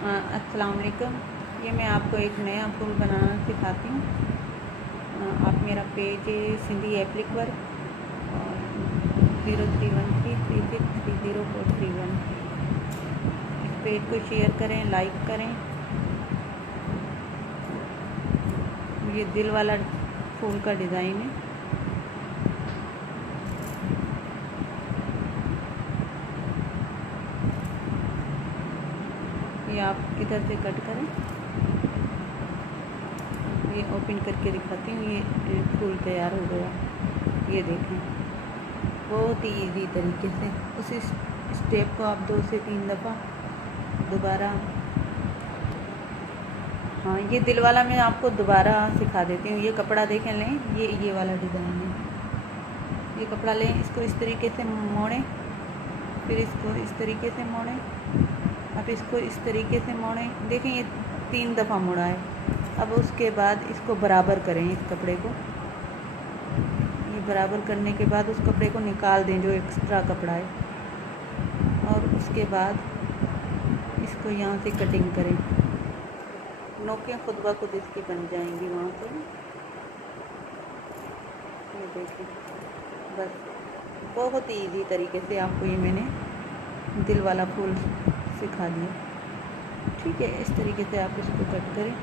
अस्सलाम वालेकुम। ये मैं आपको एक नया फूल बनाना सिखाती हूँ। आप मेरा पेज सिंधी एप्लिक वर्क और 0313363041 इस पेज को शेयर करें, लाइक करें। ये दिल वाला फूल का डिज़ाइन है। ये आप इधर से कट करें। ये ओपन करके दिखाती हूँ। ये फूल तैयार हो गया। ये देखें, बहुत ही इजी तरीके से उसी स्टेप को आप 2 से 3 दफ़ा दोबारा। हाँ, ये दिल वाला मैं आपको दोबारा सिखा देती हूँ। ये कपड़ा देखें, लें, ये वाला डिज़ाइन है। ये कपड़ा लें, इसको इस तरीके से मोड़ें, फिर इसको इस तरीके से मोड़ें, अब इसको इस तरीके से मोड़ें। देखें, ये 3 दफ़ा मोड़ा है। अब उसके बाद इसको बराबर करें, इस कपड़े को। ये बराबर करने के बाद उस कपड़े को निकाल दें जो एक्स्ट्रा कपड़ा है, और उसके बाद इसको यहाँ से कटिंग करें। नोकें खुद ब खुद इसकी बन जाएंगी वहाँ से। ये देखिए, बस बहुत ही इजी तरीके से आपको ये मैंने दिल वाला फूल सिखा दिया। ठीक है, इस तरीके से आप इसको कट करें।